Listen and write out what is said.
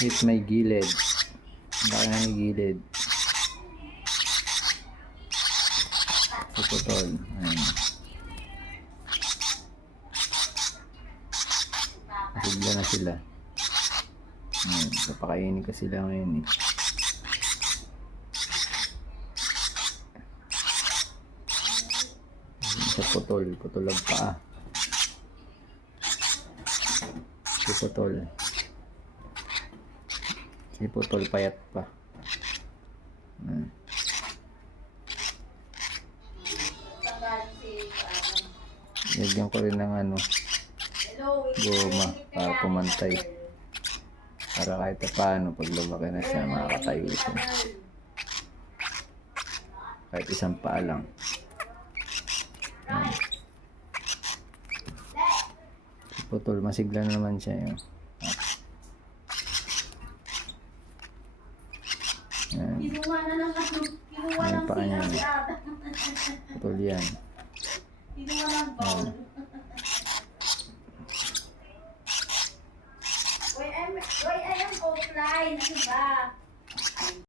Hit may gilid. Baka may gilid. Puputol. Bigla na sila. Ayan. Papakainin ko sila ngayon eh. Sa putol. Putol ang paa. Si putol. Si putol payat pa. Ayan. Lagyan ko rin ng ano, goma para pumantay. Para kahit pa paano, pag lumaki na siya, makakatayo siya. Kahit isang paa lang. Si Putol, masigla na naman siya yun. Kinuha na ng ano, kinuha ng pa ata. Putol yan. Kinuha ng I'm, uy, I am offline. Ano ba?